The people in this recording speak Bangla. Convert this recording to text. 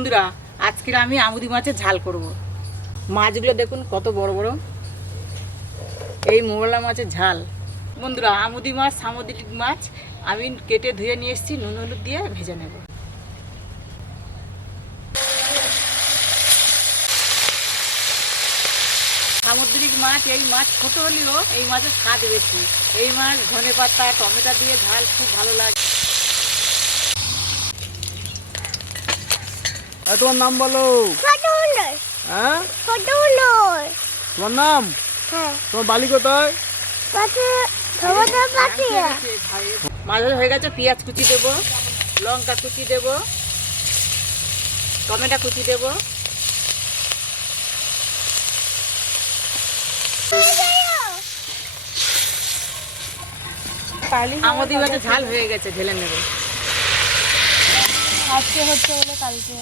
বন্ধুরা, আজকে আমি আমুদি মাছের ঝাল করব। মাছগুলো দেখুন কত বড় বড়, এই মোগলা মাছের ঝাল। বন্ধুরা, আমুদি মাছ সামুদ্রিক মাছ আমি কেটে ধুয়ে নিয়ে এসেছি, নুন হলুদ দিয়ে ভেজে নেব। সামুদ্রিক মাছ, এই মাছ ছোট হলেও এই মাছের স্বাদ বেশি। এই মাছ ধনে পাতা টমেটো দিয়ে ঝাল খুব ভালো লাগে। তোমার নাম বলো। হ্যাঁ, তোমার নাম? তোমার বাড়ি কোথায়? মাছ হয়ে গেছে, পেঁয়াজ কুচি দেব, লঙ্কা কুচি দেব, টমেটো কুচি দেব। আমুদি মাছের ঝাল হয়ে গেছে, ঢেলে নেব। আজকে হচ্ছে বলে কালকে